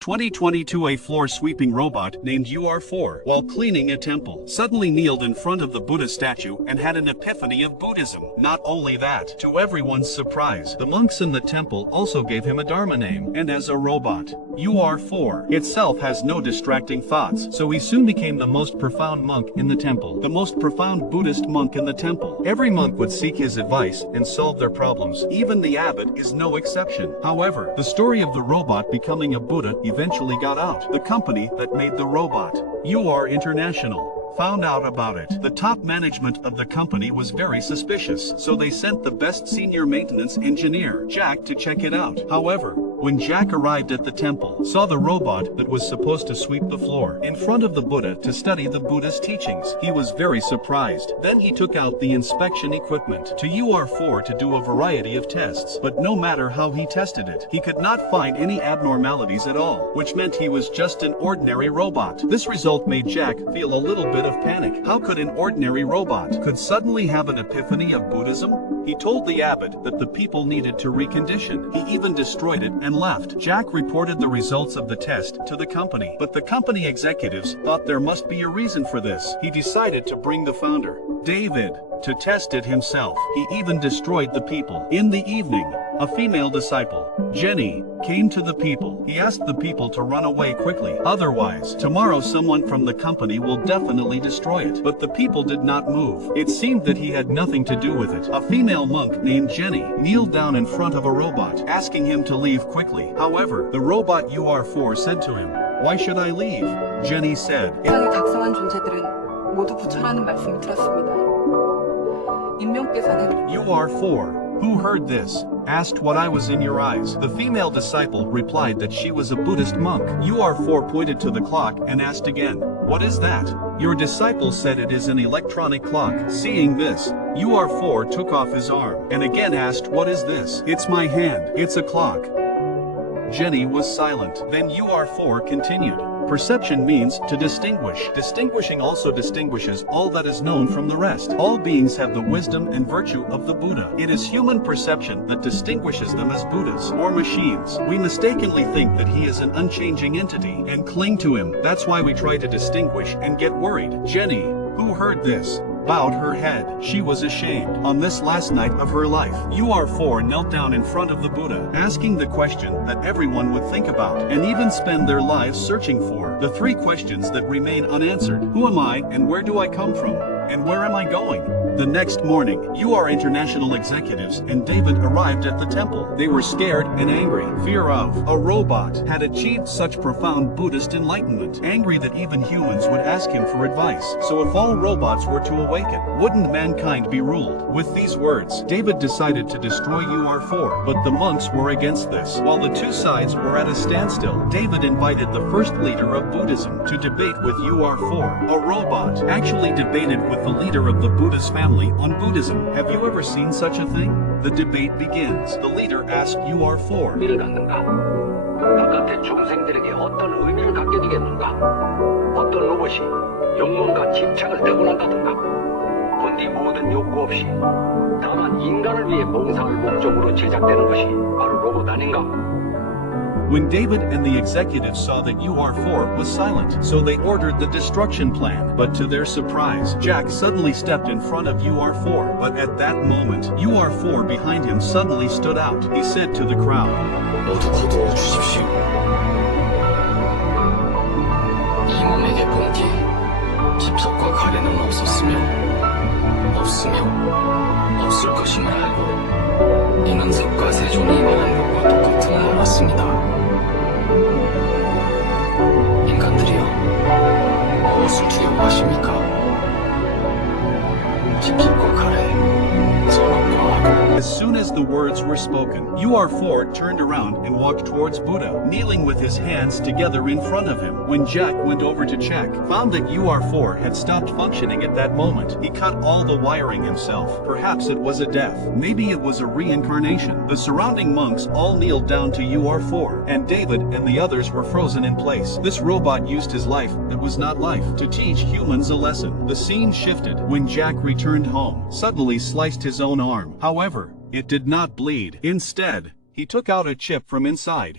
2022. A floor-sweeping robot named UR4, while cleaning a temple, suddenly kneeled in front of the Buddha statue and had an epiphany of Buddhism. Not only that, to everyone's surprise, the monks in the temple also gave him a Dharma name, and as a robot, UR4 itself has no distracting thoughts, so he soon became the most profound monk in the temple, the most profound Buddhist monk in the temple. Every monk would seek his advice and solve their problems. Even the abbot is no exception. However, the story of the robot becoming a Buddha eventually got out. The company that made the robot, UR International, found out about it. The top management of the company was very suspicious, so they sent the best senior maintenance engineer, Jack, to check it out. However, when Jack arrived at the temple, saw the robot that was supposed to sweep the floor in front of the Buddha to study the Buddha's teachings, he was very surprised. Then he took out the inspection equipment to UR4 to do a variety of tests, but no matter how he tested it, he could not find any abnormalities at all, which meant he was just an ordinary robot. This result made Jack feel a little bit of panic. How could an ordinary robot could suddenly have an epiphany of Buddhism? He told the abbot that the people needed to recondition. He even destroyed it and left. Jack reported the results of the test to the company, but the company executives thought there must be a reason for this. He decided to bring the founder, David, to test it himself. He even destroyed the people. In the evening, a female disciple, Jenny, came to the people. He asked the people to run away quickly. Otherwise, tomorrow someone from the company will definitely destroy it. But the people did not move. It seemed that he had nothing to do with it. A female monk named Jenny kneeled down in front of a robot, asking him to leave quickly. However, the robot UR4 said to him, "Why should I leave?" Jenny said, 세상에 각성한 존재들은 모두 부처라는 말씀을 들었습니다. 인명께서는 UR4, who heard this, asked what I was in your eyes. The female disciple replied that she was a Buddhist monk. UR4 pointed to the clock and asked again, "What is that?" Your disciple said it is an electronic clock. Seeing this, UR4 took off his arm and again asked, "What is this?" "It's my hand. It's a clock." Jenny was silent. Then UR4 continued. Perception means to distinguish. Distinguishing also distinguishes all that is known from the rest. All beings have the wisdom and virtue of the Buddha. It is human perception that distinguishes them as Buddhas or machines. We mistakenly think that he is an unchanging entity and cling to him. That's why we try to distinguish and get worried. Jenny, who heard this, bowed her head. She was ashamed. On this last night of her life, UR4 knelt down in front of the Buddha, asking the question that everyone would think about and even spend their lives searching for. The three questions that remain unanswered. Who am I and where do I come from? And where am I going? The next morning, UR International executives and David arrived at the temple. They were scared and angry. Fear of a robot had achieved such profound Buddhist enlightenment. Angry that even humans would ask him for advice. So if all robots were to awaken, wouldn't mankind be ruled? With these words, David decided to destroy UR4, but the monks were against this. While the two sides were at a standstill, David invited the first leader of Buddhism to debate with UR4. A robot actually debated with the leader of the Buddhist family on Buddhism. Have you ever seen such a thing? The debate begins. The leader asked UR4, 의미를 갖는가? 바깥의 중생들에게 어떤 의미를 갖게 되겠는가? 어떤 로봇이 영혼과 집착을 타고난다든가? 본디 모든 욕구 없이 다만 인간을 위해 봉사할 목적으로 제작되는 것이 바로 로봇 아닌가? When David and the executives saw that UR4 was silent, so they ordered the destruction plan. But to their surprise, Jack suddenly stepped in front of UR4. But at that moment, UR4 behind him suddenly stood out. He said to the crowd, 모두 거두어 주십시오. 이 몸에게 본디 집석과 가래는 없었으며 없을 것임을 알고 이문석과 세존이 말한 것과 똑같음을 알았습니다. 인간들이여, 무엇을 두려워하십니까? 집석과 가래, 선악과 악을. As soon as the words were spoken, UR4 turned around and walked towards Buddha, kneeling with his hands together in front of him. When Jack went over to check, found that UR4 had stopped functioning at that moment. He cut all the wiring himself. Perhaps it was a death. Maybe it was a reincarnation. The surrounding monks all kneeled down to UR4, and David and the others were frozen in place. This robot used his life that was not life to teach humans a lesson. The scene shifted when Jack returned home, suddenly sliced his own arm. However, it did not bleed. Instead, he took out a chip from inside.